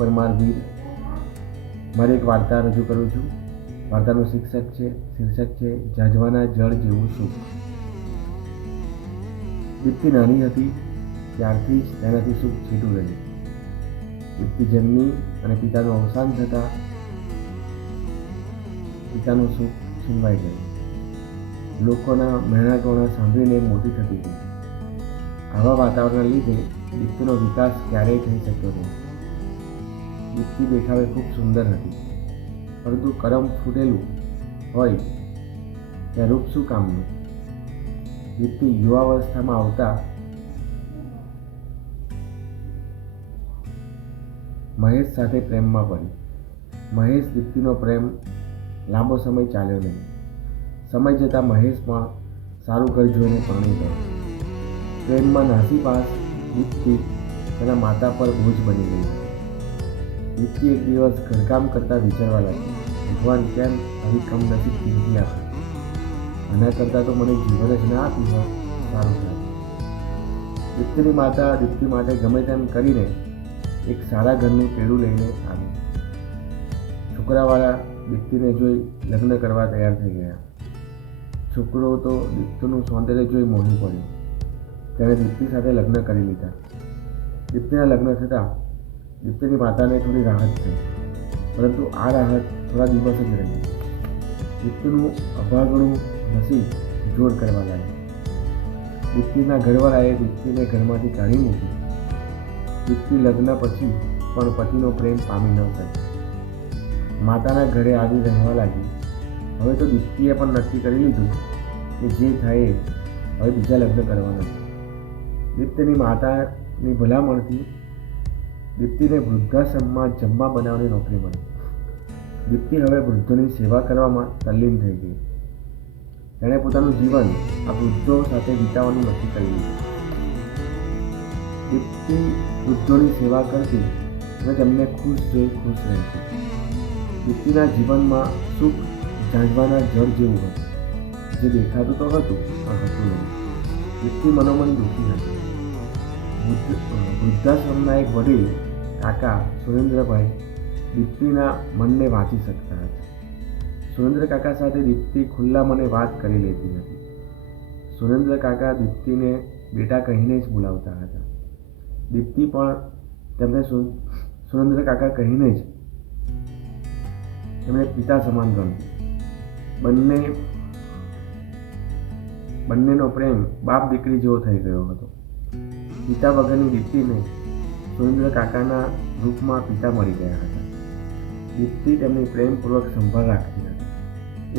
પરમાર વીર મારી એક વાર્તા રજૂ કરું છું. વાર્તાનું શીર્ષક છે જાજવાના જળ જેવું સુખ. દીપ્તિ નાની હતી ત્યારથી જ તેનાથી સુખ છેટું રહ્યું. દીપ્તિ જન્મી અને પિતાનું અવસાન થતાં પિતાનું સુખ છીનવાઈ ગયું. લોકોના મહેણાટોણા સાંભળીને મોટી થતી ગઈ. આવા વાતાવરણના લીધે દીપ્તિનો વિકાસ ક્યારેય થઈ શક્યો નહીં. દીપ્તિ દેખાવે ખૂબ સુંદર હતી, પરંતુ કરમ ફૂટેલું હોય ત્યાં રૂપ શું કામનું. દીપ્તિ યુવાવસ્થામાં આવતા મહેશ સાથે પ્રેમમાં પડી. મહેશ દીપ્તિનો પ્રેમ લાંબો સમય ચાલ્યો નહીં. સમય જતાં મહેશ પણ સારું ઘર જોઈને પરણી ગયો. પ્રેમમાં નાસીપાસ દીપ્તિ તેના માતા પર બોજ બની ગઈ. દીપ્તિ એક દિવસ ઘરકામ કરતાં વિચારવા લાગી, ભગવાન કેમ આવી કમનસીબ જિંદગી આપે? આના કરતાં તો મને જીવન જ ના આપી હોત સારું થાય. દીપ્તિની માતા દીપ્તિ માટે ગમે તેમ કરીને એક સારા ઘરનું તેડું લઈને આવી. છોકરાવાળા દીપ્તિને જોઈ લગ્ન કરવા તૈયાર થઈ ગયા. છોકરો તો દીપ્તિનું સૌંદર્ય જોઈ મોહી પડ્યો. તેણે દીપ્તિ સાથે લગ્ન કરી લીધા. દીપ્તિના લગ્ન થતાં દીપ્તિની માતાને થોડી રાહત થઈ, પરંતુ આ રાહત થોડા દિવસ જ રહી. દીપ્તિનું અભાગણું નસીબ જોર કરવા લાગ્યું. દીપ્તિના ઘરવાળાએ દીપ્તિને ઘરમાંથી કાઢી મૂકી. દીપ્તિ લગ્ન પછી પણ પતિનો પ્રેમ પામી ન શકી. માતાના ઘરે આવી રહેવા લાગી. હવે તો દીપ્તિએ પણ નક્કી કરી લીધું કે જે થાય હવે બીજા લગ્ન કરવાના. દીપ્તિની માતાની ભલામણથી દીપ્તિને વૃદ્ધાશ્રમમાં જમવા બનાવવાની નોકરી મળી. દીપ્તિ હવે વૃદ્ધોની સેવા કરવામાં તલ્લીન થઈ ગઈ. તેણે પોતાનું જીવન આ વૃદ્ધો સાથે વિતાવવાનું નક્કી કરી લીધું. દીપ્તિ વૃદ્ધોની સેવા કરતી અને તેમને ખુશ જોઈ ખુશ રહેતી. દીપ્તિના જીવનમાં સુખ જાજવાના જળ જેવું હતું. જે દેખાતું તો હતું પણ હતું નહીં. દીપ્તિ મનોમન દુઃખી હતી. વૃદ્ધાશ્રમના એક વડીલ કાકા સુરેન્દ્રભાઈ દીપ્તિના મનને વાંચી શકતા હતા. સુરેન્દ્ર કાકા સાથે દીપ્તિ ખુલ્લા મને વાત કરી લેતી હતી. સુરેન્દ્ર કાકા દીપ્તિને બેટા કહીને જ બોલાવતા હતા. દીપ્તિ પણ તેમને સુરેન્દ્ર કાકા કહીને જ તેમને પિતા સમાન ગણતી. બંનેનો પ્રેમ બાપ દીકરી જેવો થઈ ગયો હતો. પિતા વગરની દીપ્તિને સુરેન્દ્ર કાકાના રૂપમાં પિતા મળી ગયા હતા. દીપ્તિ તેમની પ્રેમપૂર્વક સંભાળ રાખતી હતી.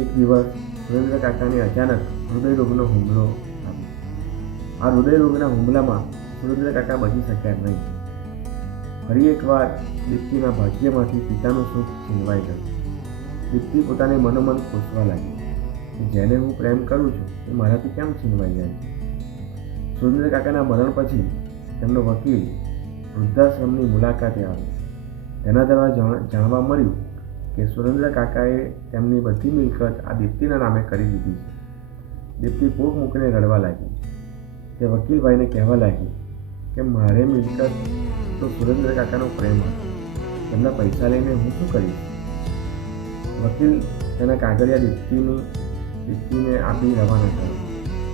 એક દિવસ સુરેન્દ્ર કાકાને અચાનક હૃદયરોગનો હુમલો આવ્યો. આ હૃદયરોગના હુમલામાં સુરેન્દ્ર કાકા બચી શક્યા નહીં. ફરી એકવાર દીપ્તિના ભાગ્યમાંથી પિતાનું સુખ છીનવાઈ ગયું. દીપ્તિ પોતાને મનોમન કોસવા લાગી કે જેને હું પ્રેમ કરું છું એ મારાથી કેમ છીનવાઈ જાય છે. સુરેન્દ્ર કાકાના મરણ પછી તેમનો વકીલ વૃદ્ધાશ્રમની મુલાકાતે આવ્યો. તેના દ્વારા જાણવા મળ્યું કે સુરેન્દ્ર કાકાએ તેમની બધી મિલકત આ દીપ્તિના નામે કરી દીધી છે. દીપ્તિ પોક મૂકીને રડવા લાગી. તે વકીલભાઈને કહેવા લાગી કે મારે મિલકત તો સુરેન્દ્ર કાકાનો પ્રેમ હતો, તેમના પૈસા લઈને હું શું કરીશ. વકીલ તેના કાગળિયા દીપ્તિને આપી રવાના કર્યો.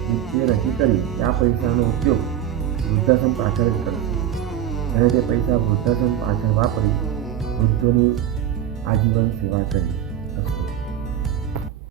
દીપ્તિએ નક્કી કર્યું કે આ પૈસાનો ઉપયોગ વૃદ્ધાશ્રમ પાછળ જ કરશે. અને તે પૈસા વૃદ્ધાશ્રમ પાછળ વાપરી વૃદ્ધોની આજીવન સેવા કરી.